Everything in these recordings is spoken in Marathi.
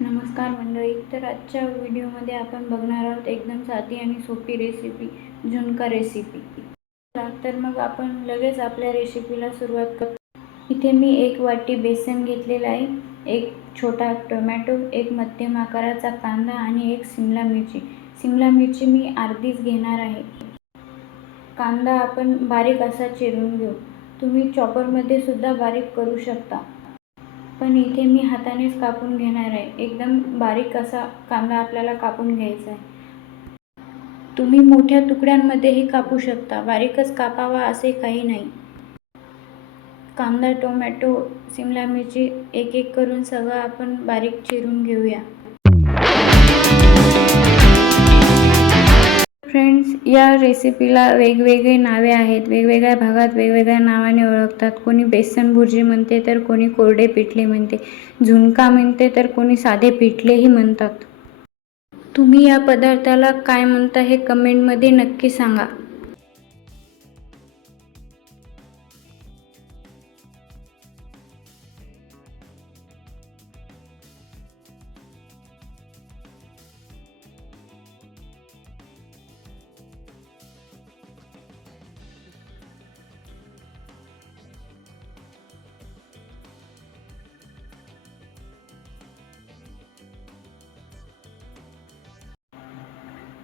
नमस्कार मंडळी. तर आजच्या व्हिडिओमध्ये आपण बघणार आहोत एकदम साधी आणि सोपी रेसिपी, झुणका रेसिपी. तर मग आपण लगेच आपल्या रेसिपीला सुरुवात करतो. इथे मी 1 वाटी बेसन घेतलेला आहे, 1 छोटा टोमॅटो, 1 मध्यम आकाराचा कांदा आणि 1 शिमला मिरची. शिमला मिरची मी अर्धीच घेणार आहे. कांदा आपण बारीक असा चिरून घेऊ. तुम्ही चॉपरमध्ये सुद्धा बारीक करू शकता, पण इथे मी हातानेच कापून घेणार आहे. एकदम बारीक असा कांदा आपल्याला कापून घ्यायचा आहे. तुम्ही मोठ्या तुकड्यांमध्येही कापू शकता, बारीकच कापावा असे काही नाही. कांदा, टोमॅटो, शिमला मिरची एक एक करून सगळं आपण बारीक चिरून घेऊया. फ्रेंड्स, या रेसिपीला वेगवेगळे नावे आहेत. वेगवेगळ्या भागात वेगवेगळ्या नावाने ओळखतात. कोणी बेसन भुर्जी म्हणते, तर कोणी कोरडे पिठले म्हणते, झुणका म्हणते, तर कोणी साधे पिठलेही म्हणतात. तुम्ही या पदार्थाला काय म्हणता हे कमेंटमध्ये नक्की सांगा.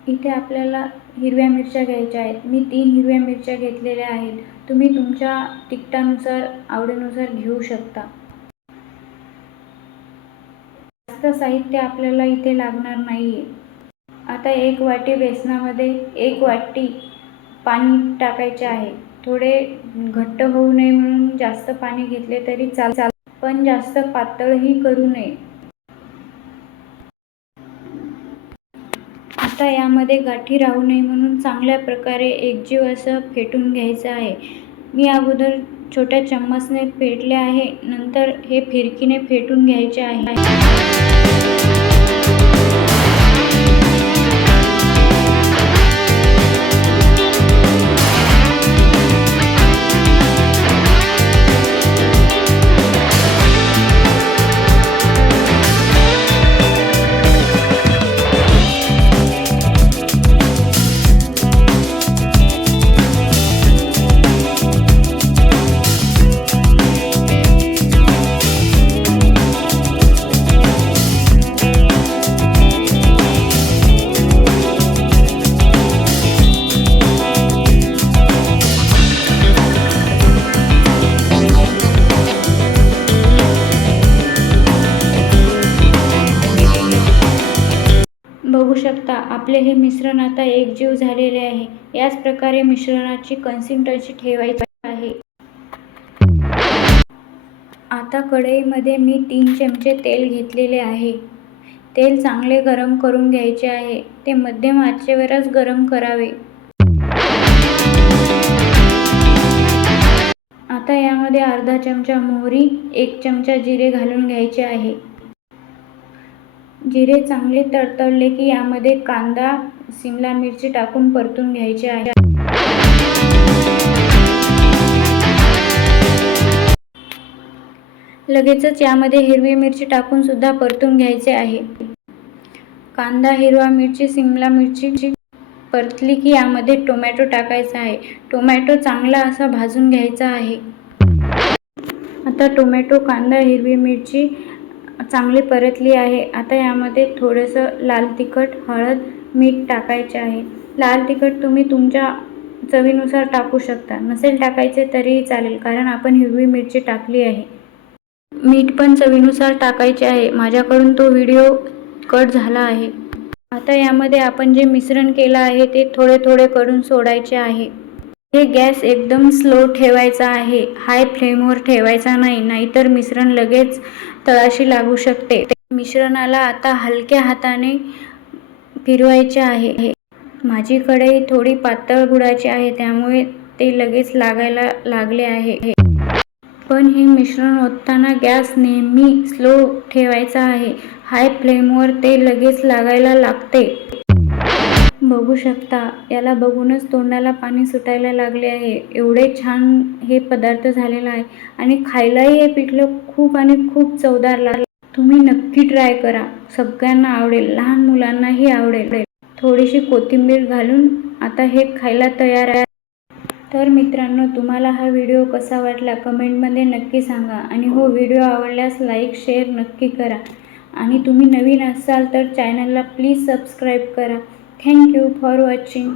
इथे आपल्याला हिरव्या मिरच्या घ्यायच्या आहेत. मी 3 हिरव्या मिरच्या घेतलेल्या आहेत. तुम्ही तुमच्या तिखटानुसार, आवडीनुसार घेऊ शकता. जास्त साहित्य आपल्याला इथे लागणार नाहीये. आता 1 वाटी बेसनामध्ये 1 वाटी पाणी टाकायचे आहे. थोडे घट्ट होऊ नये म्हणून जास्त पाणी घेतले तरी चालेल, पण जास्त पातळही करू नये. आता यामध्ये गाठी राहू नये म्हणून चांगल्या प्रकारे एकजीव असं फेटून घ्यायचं आहे. मी अगोदर छोट्या चम्मचने फेटले आहे, नंतर हे फिरकीने फेटून घ्यायचे आहे. बघू शकता, आपले हे मिश्रण आता एकजीव झालेले आहे. याच प्रकारे मिश्रणाची कन्सिस्टन्सी ठेवायची आहे. आता कढईमध्ये मी 3 चमचे तेल घेतलेले आहे. तेल चांगले गरम करून घ्यायचे आहे. ते मध्यम आचेवरच गरम करावे. आता यामध्ये अर्धा चमचा मोहरी, 1 चमचा जिरे घालून घ्यायचे आहे. जिरे चांगले तडतडले की यामध्ये कांदा, शिमला मिरची टाकून परतून घ्यायचे आहे. लगेचच यामध्ये हिरवी मिरची टाकून सुद्धा परतून घ्यायचे आहे. कांदा, हिरवा मिरची, शिमला मिरची परतली की यामध्ये टोमॅटो टाकायचा आहे. टोमॅटो चांगला असा भाजून घ्यायचा आहे. आता टोमॅटो, कांदा, हिरवी मिरची चांगली परतली आहे. आता यामध्ये थोडंसं लाल तिखट, हळद, मीठ टाकायचे आहे. लाल तिखट तुम्ही तुमच्या चवीनुसार टाकू शकता. नसेल टाकायचे तरीही चालेल, कारण आपण हिरवी मिरची टाकली आहे. मीठ पण चवीनुसार टाकायचे आहे. माझ्याकडून तो व्हिडिओ कट झाला आहे. आता यामध्ये आपण जे मिश्रण केलं आहे ते थोडे थोडे करून सोडायचे आहे. हे गॅस एकदम स्लो ठेवायचा आहे, हाय फ्लेमवर ठेवायचा नाही, नाहीतर मिश्रण लगेच तळाशी लागू शकते. मिश्रणाला आता हलक्या हाताने फिरवायचे आहे. माझी कढई थोडी पातळ बुडाची आहे, त्यामुळे ते लगेच लागायला लागले आहे. पण हे मिश्रण ओतताना गॅस नेहमी स्लो ठेवायचा आहे. हाय फ्लेमवर ते लगेच लागायला लागते. बघू शकता, याला बघूनच तोंडाला पाणी सुटायला लागले आहे. एवढे छान हे पदार्थ झालेला आहे आणि खायलाही हे पिठलं खूप आणि खूप चवदार लागले. तुम्ही नक्की ट्राय करा, सगळ्यांना आवडेल, लहान मुलांनाही आवडेल. थोडीशी कोथिंबीर घालून आता हे खायला तयार आहे. तर मित्रांनो, तुम्हाला हा व्हिडिओ कसा वाटला कमेंटमध्ये नक्की सांगा. आणि हो, व्हिडिओ आवडल्यास लाईक शेअर नक्की करा. आणि तुम्ही नवीन असाल तर चॅनलला प्लीज सबस्क्राईब करा. Thank you for watching.